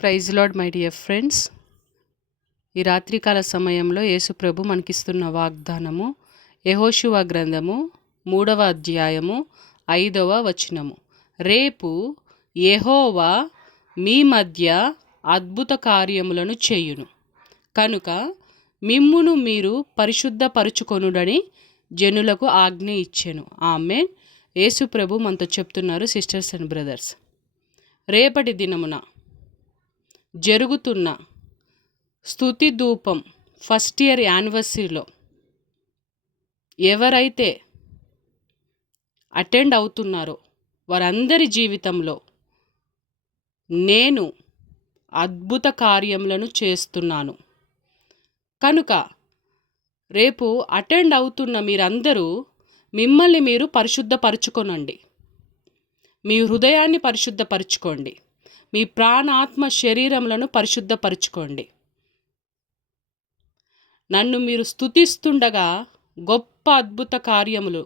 Praise lord my dear friends. ఈ రాత్రికాల సమయంలో యేసు ప్రభు మనకిస్తున్న వాగ్దానము యెహోషువ గ్రంథము 3వ అధ్యాయము 5వ వచనము. రేపు యెహోవా మీ మధ్య అద్భుత కార్యములను చేయును కనుక మిమ్మును మీరు పరిశుద్ధపరచుకొనుడని జనులకు ఆజ్ఞ ఇచ్చెను. ఆమేన్. యేసు ప్రభు మనతో చెప్తున్నారు, సిస్టర్స్ అండ్ బ్రదర్స్, రేపటి దినమున జరుగుతున్న స్తుతి ధూపం ఫస్ట్ ఇయర్ యానివర్సరీలో ఎవరైతే అటెండ్ అవుతున్నారో వారందరి జీవితంలో నేను అద్భుత కార్యములను చేస్తున్నాను కనుక రేపు అటెండ్ అవుతున్న మీరందరూ మిమ్మల్ని మీరు పరిశుద్ధపరచుకోనండి. మీ హృదయాన్ని పరిశుద్ధపరచుకోండి. మీ ప్రాణాత్మ శరీరములను పరిశుద్ధపరచుకోండి. నన్ను మీరు స్తుతిస్తుండగా గొప్ప అద్భుత కార్యములు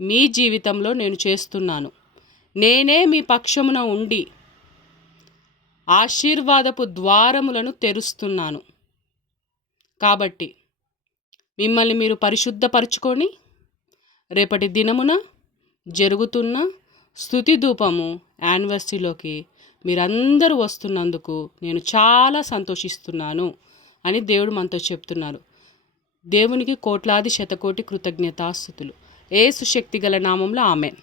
మీ జీవితంలో నేను చేస్తున్నాను. నేనే మీ పక్షమున ఉండి ఆశీర్వాదపు ద్వారములను తెరుస్తున్నాను. కాబట్టి మిమ్మల్ని మీరు పరిశుద్ధపరచుకొని రేపటి దినమున జరుగుతున్న స్తుతి ధూపము యానివర్సరీలోకి మీరందరూ వస్తున్నందుకు నేను చాలా సంతోషిస్తున్నాను అని దేవుడు మనతో చెప్తున్నారు. దేవునికి కోట్లాది శతకోటి కృతజ్ఞతాస్తుతులు. యేసు శక్తిగల నామంలో ఆమేన్.